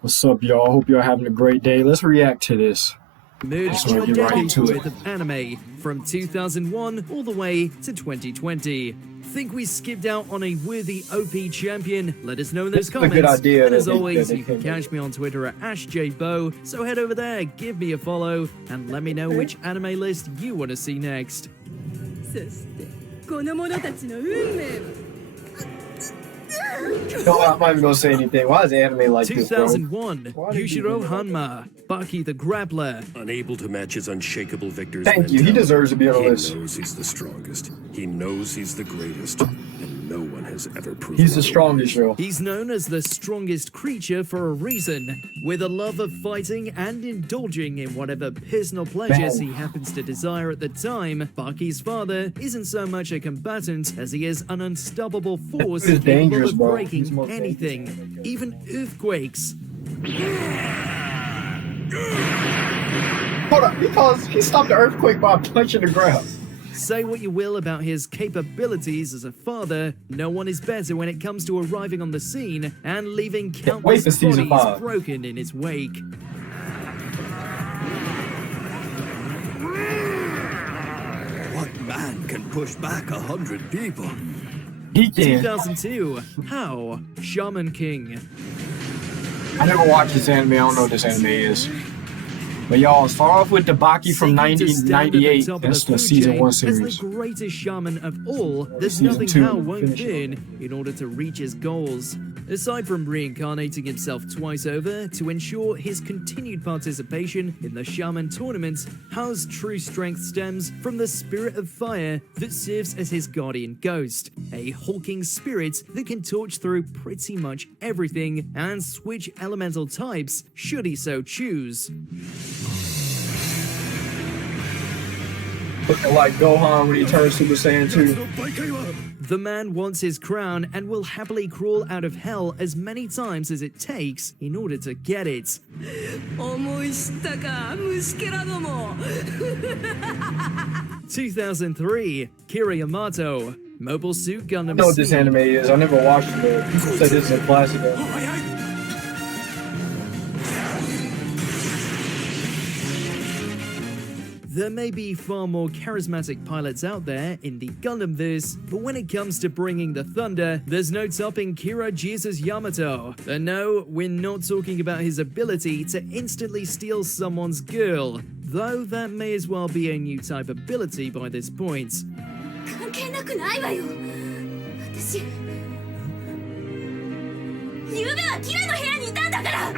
What's up, y'all? Hope y'all having a great day. Let's react to this. Merged wanna to a get right decade's into it. worth of anime from 2001 all the way to 2020. Think we skipped out on a worthy OP champion? Let us know in those This is a comments. good idea And as that they- always, that they you can came up catch me on Twitter at AshJBow. So head over there, give me a follow, and let me know which anime list you want to see next. そしてこの者たちの運命は No, I'm not even gonna say anything. Why is anime like this, bro? 2001, Why did you Yushiro do that? Hanma, Baki the Grappler. Unable to match his unshakable victor's Thank you. He mentality. deserves to be on the He list. knows he's the strongest. He knows he's the greatest. And no one has ever proven He's the otherwise. strongest, yo. He's known as the strongest creature for a reason, with a love of fighting and indulging in whatever personal pleasures Man. he happens to desire at the time. Baki's father isn't so much a combatant as he is an unstoppable force He's capable dangerous, of bro. breaking He's most anything, even earthquakes. Hold up, he stopped the earthquake by punching the ground. Say what you will about his capabilities as a father, no one is better when it comes to arriving on the scene and leaving wait countless for season bodies 5. broken in his wake. What man can push back 100 people? He can. 2002, How? Shaman King. I never watched this anime. I don't know what this anime is. But y'all, start off with the Baki from Seeking to stand at the 1998. top of That's the the food season chain 1 as series. the greatest shaman of all, there's Season nothing 2, How won't finish it. burn in order to reach his goals. Aside from reincarnating himself twice over to ensure his continued participation in the shaman tournament, Hao's true strength stems from the spirit of fire that serves as his guardian ghost, a hulking spirit that can torch through pretty much everything and switch elemental types should he so choose. Looking like Gohan when he turns Super Saiyan 2. The man wants his crown and will happily crawl out of hell as many times as it takes in order to get it. 思い知ったか虫けらども 2003, Kira Yamato, Mobile Suit Gundam I know what this Seed. anime is. I never watched it, but you said this is a classic. There may be far more charismatic pilots out there in the Gundamverse, but when it comes to bringing the thunder, there's no topping Kira Jesus Yamato. And no, we're not talking about his ability to instantly steal someone's girl, though that may as well be a new type ability by this point. 関係なくないわよ私ゆうべはキラの部屋にいたんだから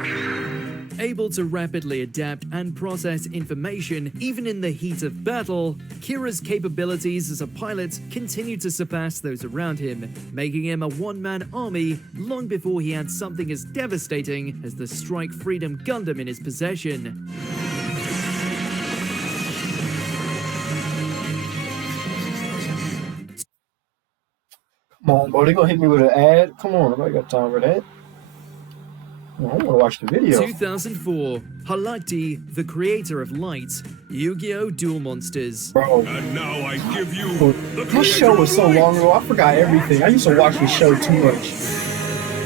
Able to rapidly adapt and process information even in the heat of battle, Kira's capabilities as a pilot continue to surpass those around him, making him a one-man army long before he had something as devastating as the Strike Freedom Gundam in his possession. Come on, bro. They gonna hit me with an ad? Come on, nobody got time for that. I want to watch the video. 2004, Halakti, the creator of Light, Yu-Gi-Oh! Duel Monsters. Bro, And now I give you this show was so long ago. I forgot everything. I used to watch this show too much.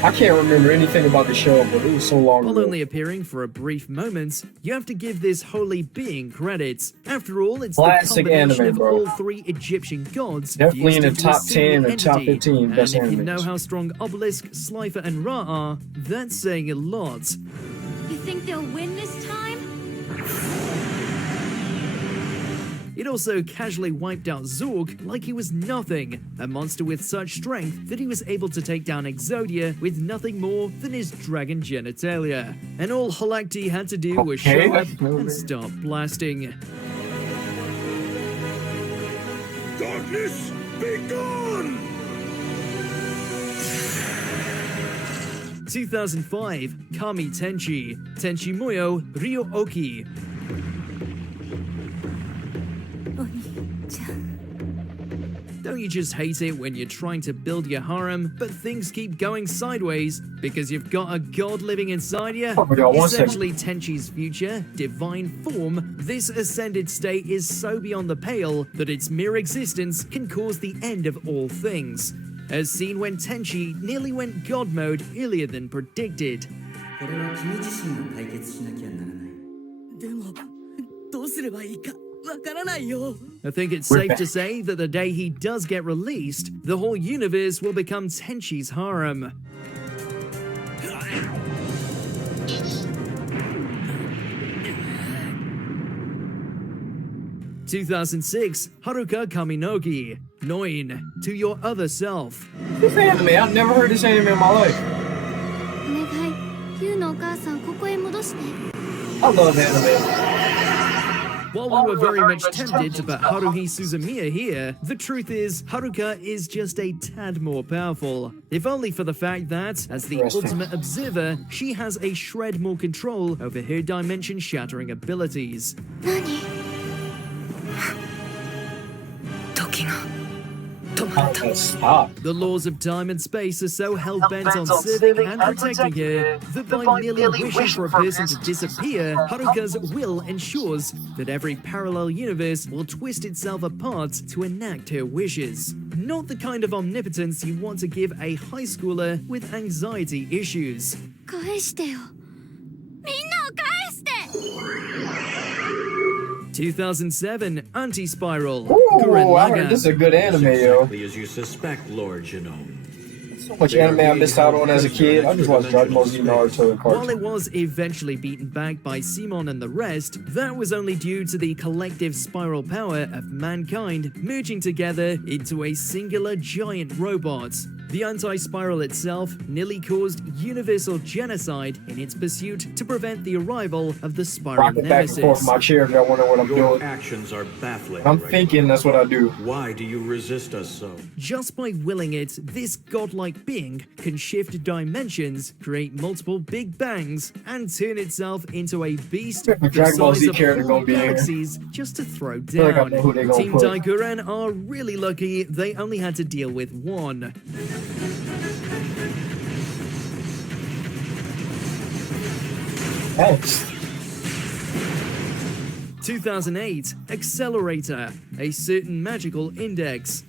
I can't remember anything about the show, but it was so long While ago. only appearing for a brief moment, you have to give this holy being credit. After all, it's Classic the combination anime, of bro. all three Egyptian gods Definitely fused in the into a top single 10 or top entity. 15 best And if you animes. know how strong Obelisk, Slifer, and Ra are, that's saying a lot. You think they'll win this time? It also casually wiped out Zorg like he was nothing, a monster with such strength that he was able to take down Exodia with nothing more than his dragon genitalia. And all Halakti had to do was Okay, show up that's moving. and start blasting. darkness, be gone! 2005, Kami Tenchi, Tenchi Muyo Ryo-Oki. お兄ちゃん Don't you just hate it when you're trying to build your harem, but things keep going sideways because you've got a god living inside you? Oh my God, one second. Essentially Tenchi's future, divine form, this ascended state is so beyond the pale that its mere existence can cause the end of all things, as seen when Tenchi nearly went god mode earlier than predicted. これは君自身が解決しなきゃならない。でもどうすればいいかわからないよ。 I think it's safe to say that the day he does get released, the whole universe will become Tenchi's harem. (2006) Haruka Kaminogi, 9. To Your Other Self. This anime, I've never heard this anime in my life. お願い、ユウのお母さんここへ戻して。 I love anime. While we were very much tempted to put Haruhi Suzumiya here, the truth is, Haruka is just a tad more powerful. If only for the fact that, as the ultimate observer, she has a shred more control over her dimension-shattering abilities. 何？時が止まった。 Stop. The laws of time and space are so hell-bent on serving and protecting her that by merely wishing for a person to disappear, Haruka's will ensures that every parallel universe will twist itself apart to enact her wishes. Not the kind of omnipotence you want to give a high schooler with anxiety issues. 返してよ。みんなを返して。 2007 Anti-Spiral. Ooh, Gurren I heard this is a good anime, yo. Exactly as you suspect, Lord Genome. So much anime I missed out on as a kid. I just watched Dragon Ball Z, Naruto, and While cartoons. it was eventually beaten back by Simon and the rest, that was only due to the collective spiral power of mankind merging together into a singular giant robot. The anti-spiral itself nearly caused universal genocide in its pursuit to prevent the arrival of the spiral Rocking back and forth nemesis. in my chair if y'all wonder what I'm Your doing. actions are baffling. I'm right thinking now. that's what I do. Why do you resist us so? Just by willing it, this godlike being can shift dimensions, create multiple big bangs, and turn itself into a beast A the Dragon Ball size Z of character 4 gonna be in here. galaxies just to throw feel like I down. know who they gonna Team put. Daiguren are really lucky they only had to deal with one. Thanks. 2008 Accelerator, a certain magical index.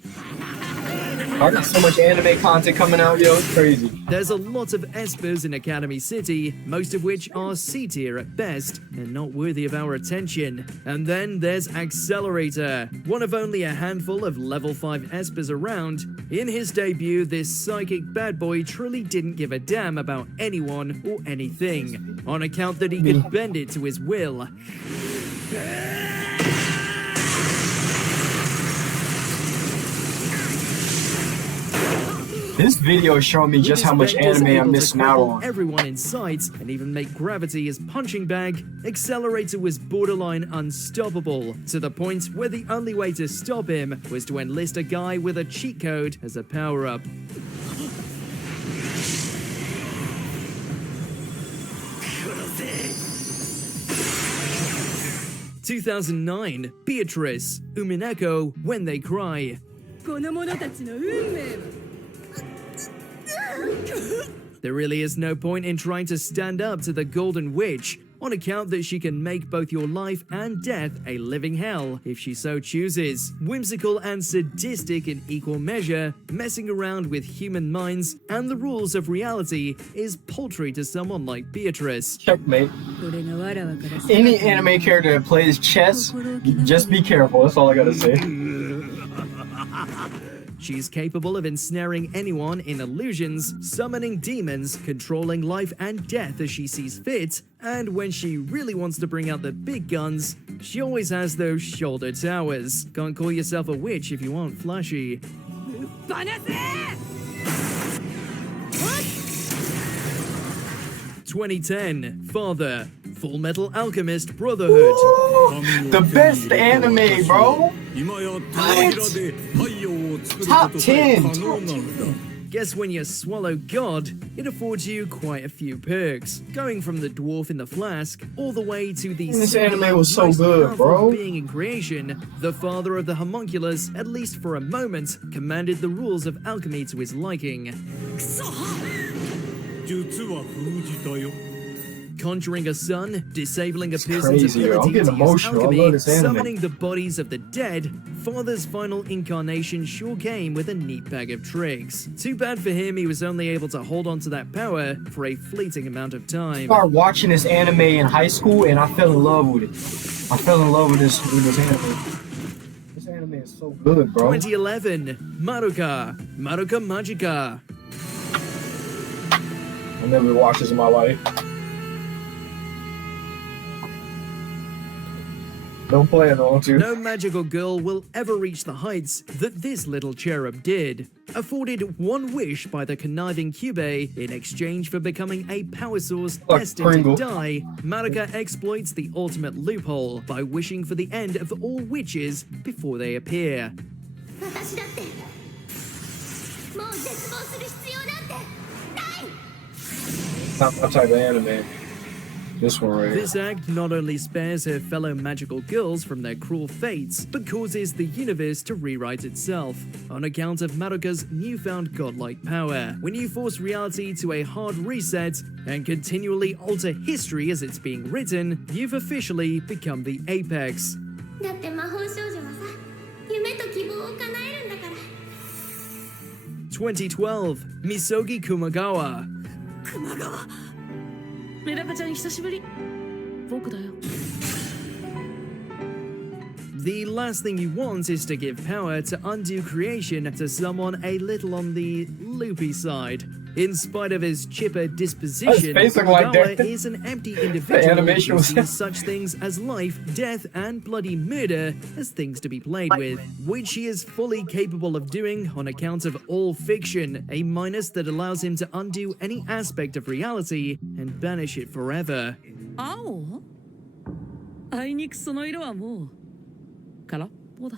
I got so much anime content coming out, yo. It's crazy. There's a lot of espers in Academy City, most of which are C tier at best and not worthy of our attention. And then there's Accelerator, one of only a handful of level 5 espers around. In his debut, this psychic bad boy truly didn't give a damn about anyone or anything, on account that he could bend it to his will. This video is showing me just how much anime I'm missing out on. Everyone in sight and even make gravity his punching bag, Accelerator was borderline unstoppable, to the point where the only way to stop him was to enlist a guy with a cheat code as a power-up. (2009) Beatrice, Umineko, When They Cry. この者たちの運命は There really is no point in trying to stand up to the Golden Witch, on account that she can make both your life and death a living hell if she so chooses. Whimsical and sadistic in equal measure, messing around with human minds and the rules of reality is paltry to someone like Beatrice. Checkmate. これがわらわから Any anime character that plays chess, just be careful. That's all I gotta say. She's capable of ensnaring anyone in illusions, summoning demons, controlling life and death as she sees fit, and when she really wants to bring out the big guns, she always has those shoulder towers. Can't call yourself a witch if you aren't flashy. バナセ 2010 Father, Full Metal Alchemist Brotherhood. The best anime, bro. Top 10. Guess when you swallow God, it affords you quite a few perks, going from the dwarf in the flask all the way to the This anime was so good, bro. being in creation. The father of the homunculus, at least for a moment, commanded the rules of alchemy to his liking. conjuring a son, disabling a person's crazy, yo. I'm ability to getting use emotional. I alchemy, love this anime. summoning the bodies of the dead, Father's final incarnation sure came with a neat bag of tricks. Too bad for him, he was only able to hold on to that power for a fleeting amount of I time. started watching this anime in high school and I fell in love with it. I fell in love with this anime. This anime is so good, bro. 2011, Madoka Magica. I never watched this in my life. Don't plan on to. No magical girl will ever reach the heights that this little cherub did. Afforded one wish by the conniving Kyubey in exchange for becoming a power source Like destined Pringle. to die, Madoka exploits the ultimate loophole by wishing for the end of all witches before they appear. 私だってもう絶望する必要なんてない Not my type of anime. This one right here. This act not only spares her fellow magical girls from their cruel fates, but causes the universe to rewrite itself, on account of Madoka's newfound godlike power. When you force reality to a hard reset and continually alter history as it's being written, you've officially become the apex. だって魔法少女はさ夢と希望を叶えるんだから 2012, Misogi Kumagawa. 熊川メダカちゃん久しぶり僕だよ The last thing you want is to give power to undo creation to someone a little on the loopy side. In spite of his chipper disposition, That's basically like Kumagawa that. is an empty individual animation who was- sees such things as life, death, and bloody murder as things to be played with, which he is fully capable of doing on account of all fiction, a minus that allows him to undo any aspect of reality and banish it forever. 青あいにくその色はもう空っぽだ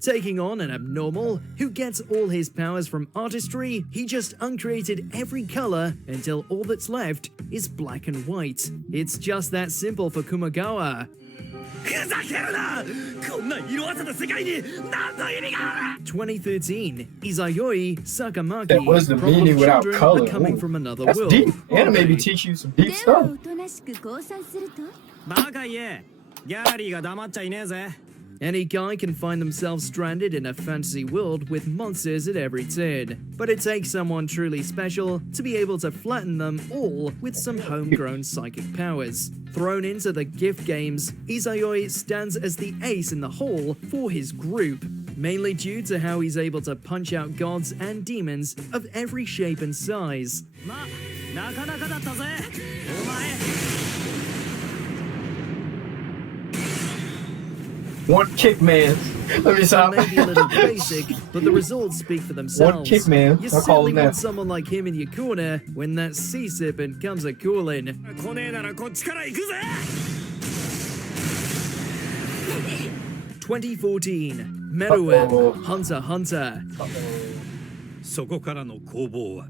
Taking on an abnormal who gets all his powers from artistry, he just uncreated every color until all that's left is black and white. It's just that simple for Kumagawa. 2013, Izayoi Sakamaki That was the problem meaning without children color. are coming Ooh, from another That's world. deep. Anime Okay. be teach you some deep で stuff. もおとなしく降参するとバカ言えギャラリーが黙っちゃいねえぜ Any guy can find themselves stranded in a fantasy world with monsters at every turn, but it takes someone truly special to be able to flatten them all with some homegrown psychic powers. Thrown into the gift games, Izayoi stands as the ace in the hole for his group, mainly due to how he's able to punch out gods and demons of every shape and size. まあなかなかだったぜお前 One kick man. Let me It stop. may be a little basic, but the results speak for themselves. kick man. You I call certainly him want that. someone like him in your corner when that sea serpent comes a calling. 来ねえならこっちから行くぜ 2014, Meruem, Uh-oh. Hunter x Hunter. そこからの攻防は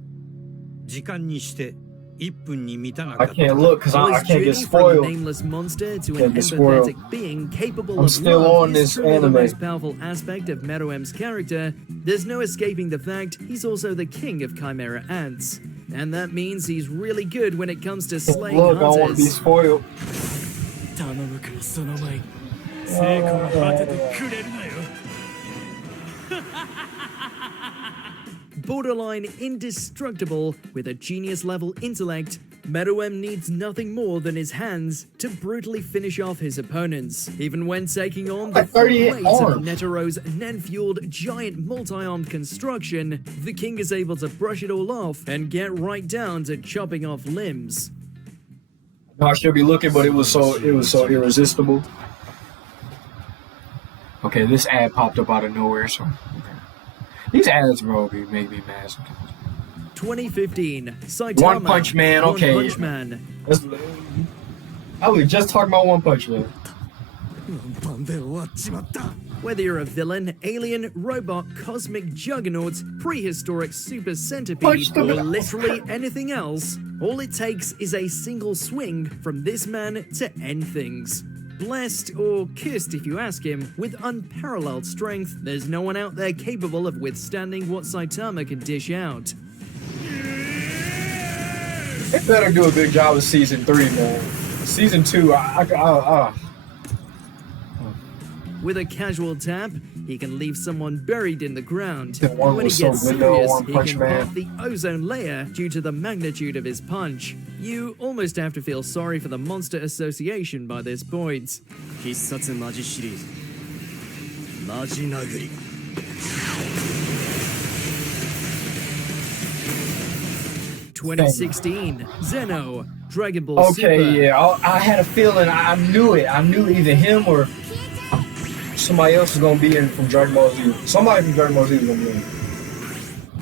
時間にして1分に満たなか I った can't look because I His can't journey get from a spoiled. nameless monster to Can't an get spoiled. empathetic being capable I'm of still love on is this truly the anime. most powerful aspect of Meruem's character. There's no escaping the fact he's also the king of Chimera ants. And that means he's really good when it comes to slaying Look, I don't want to be hunters. spoiled. 頼むからその前に成功を果ててくれるなよ Borderline indestructible with a genius level intellect, Meruem needs nothing more than his hands to brutally finish off his opponents. Even when taking on the Like full 38 weight of arms. Netaro's Nen-fueled giant multi-armed construction, the king is able to brush it all off and get right down to chopping off limbs. No, I should be looking, but it was so irresistible. Okay, this ad popped up out of nowhere, so okay. These ads, bro, make me mad sometimes. 2015, Saitama. One Punch Man, One okay. Punch Man. I was just talking about One Punch Man. ワンパンで終わっちまった Whether you're a villain, alien, robot, cosmic juggernaut, prehistoric super centipede, Punch them or out. literally anything else, all it takes is a single swing from this man to end things. Blessed, or cursed if you ask him, with unparalleled strength, there's no one out there capable of withstanding what Saitama can dish out. They better do a good job with season 3, man. Season 2, With a casual tap, he can leave someone buried in the ground. The one And when he was so gets good though, serious, One he Punch can Man. pop the ozone layer due to the magnitude of his punch. You almost have to feel sorry for the Monster Association by this point. 必殺マジシリーズマジ殴り 2016, Zeno, Dragon Ball Super. Okay, yeah, I had a feeling. I knew it. I knew either him or somebody else was gonna be in from Dragon Ball Z. Somebody from Dragon Ball Z was gonna be in.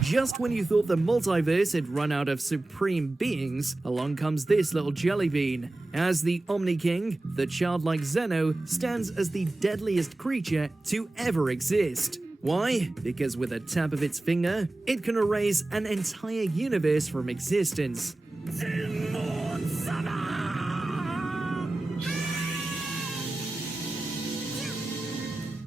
Just when you thought the multiverse had run out of supreme beings, along comes this little jelly bean. As the Omni King, the childlike Zeno stands as the deadliest creature to ever exist. Why? Because with a tap of its finger, it can erase an entire universe from existence.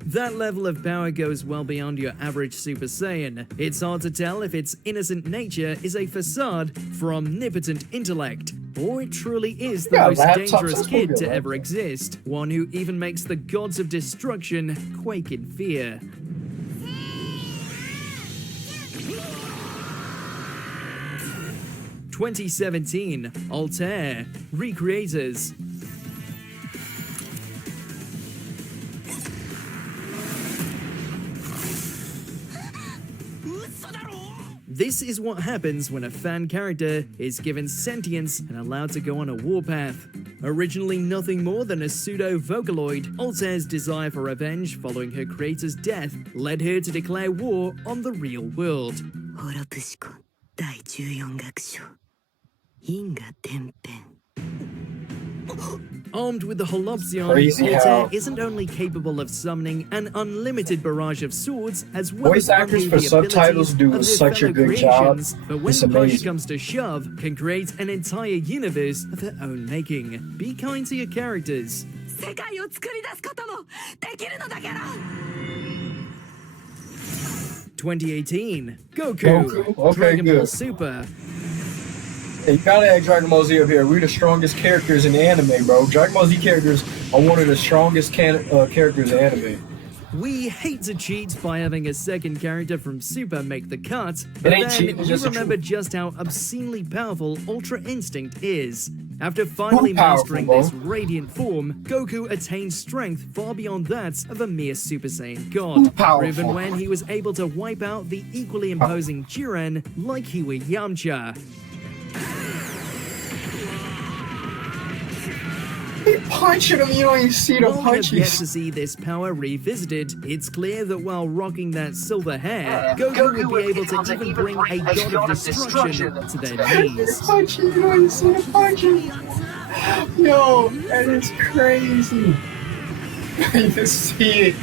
That level of power goes well beyond your average Super Saiyan. It's hard to tell if its innocent nature is a facade for omnipotent intellect, or it truly is the Yeah, most laptops, dangerous that's kid what to we ever exist, one who even makes the gods of destruction quake in fear. (2017) Altair, Recreators. This is what happens when a fan character is given sentience and allowed to go on a warpath. Originally nothing more than a pseudo-Vocaloid, Altair's desire for revenge following her creator's death led her to declare war on the real world. ホロプシコ第14学章因果天変 Armed with the Holopsion, Crazy Altair how- isn't only capable of summoning an unlimited barrage of swords, as well Voice as actors unleash for the subtitles abilities do of her such a fellow good job. creations, but when It's push amazing. comes to shove, can create an entire universe of her own making. Be kind to your characters. 世界を作り出すこともできるのだから 2018, Goku, Goku? Okay, Dragon Ball good. Super. Hey, you gotta have Dragon Ball Z up here. We're the strongest characters in anime, bro. Dragon Ball Z characters are one of the strongest characters in anime. We hate to cheat by having a second character from Super make the cut, but ain't then cheating, it's you just the remember truth. just how obscenely powerful Ultra Instinct is. After finally Too powerful, mastering bro. this radiant form, Goku attained strength far beyond that of a mere Super Saiyan god, Too powerful. even when he was able to wipe out the equally imposing Jiren like he were Yamcha. He punching him, you don't even see the While we have yet punches. to see this power revisited, it's clear that while rocking that silver hair, Goku would be able to even bring a god of destruction to their knees. Punching, you don't even see the punches. Yo, that is crazy. You can see it.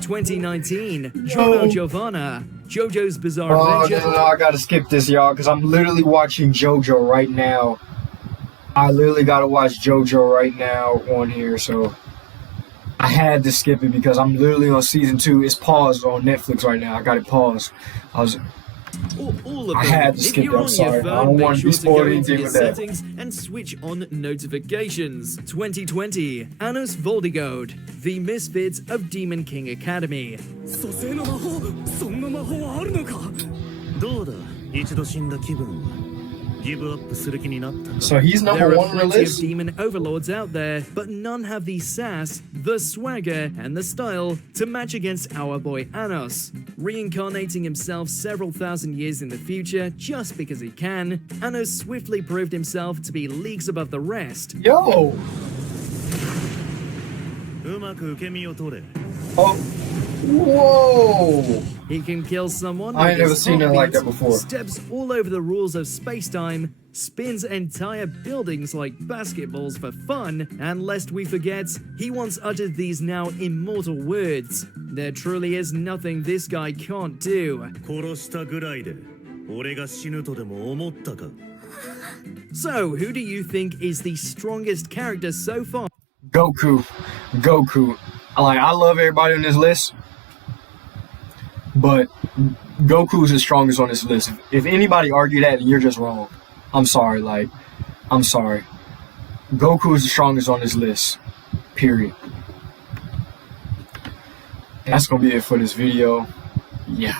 2019, Jono Giovanna, JoJo's Bizarre Oh, Adventure. no, I gotta skip this, y'all, because I'm literally watching JoJo right now. I literally gotta watch JoJo right now on here, so I had to skip it because I'm literally on season 2. It's paused on Netflix right now. I got it paused. All of I them. had to If skip you're it, I'm on sorry. your I phone, don't make want to sure be to go spoiled into anything your with that. settings and switch on notifications. 2020, Anos Voldigode, the misfits of Demon King Academy. 蘇生の魔法そんな魔法はあるのかどうだ一度死んだ気分はギブアップする気になったか So he's There number are 1 on the plenty of list. demon overlords out there, but none have the sass, the swagger, and the style to match against our boy Anos. Reincarnating himself several thousand years in the future just because he can, Anos swiftly proved himself to be leagues above the rest. Yo! うまく受け身を取れ Oh. Whoa! He can kill someone. I ain't with never his seen nothing like heartbeat, that before. Steps all over the rules of space-time, spins entire buildings like basketballs for fun, and lest we forget, he once uttered these now immortal words. There truly is nothing this guy can't do. 殺したぐらいで俺が死ぬとでも思ったか So, who do you think is the strongest character so far? Goku. Goku. I love everybody on this list, but Goku's the strongest on this list. If anybody argue that, then you're just wrong. I'm sorry, like, I'm sorry. Goku is the strongest on this list. Period. That's gonna be it for this video. Yeah.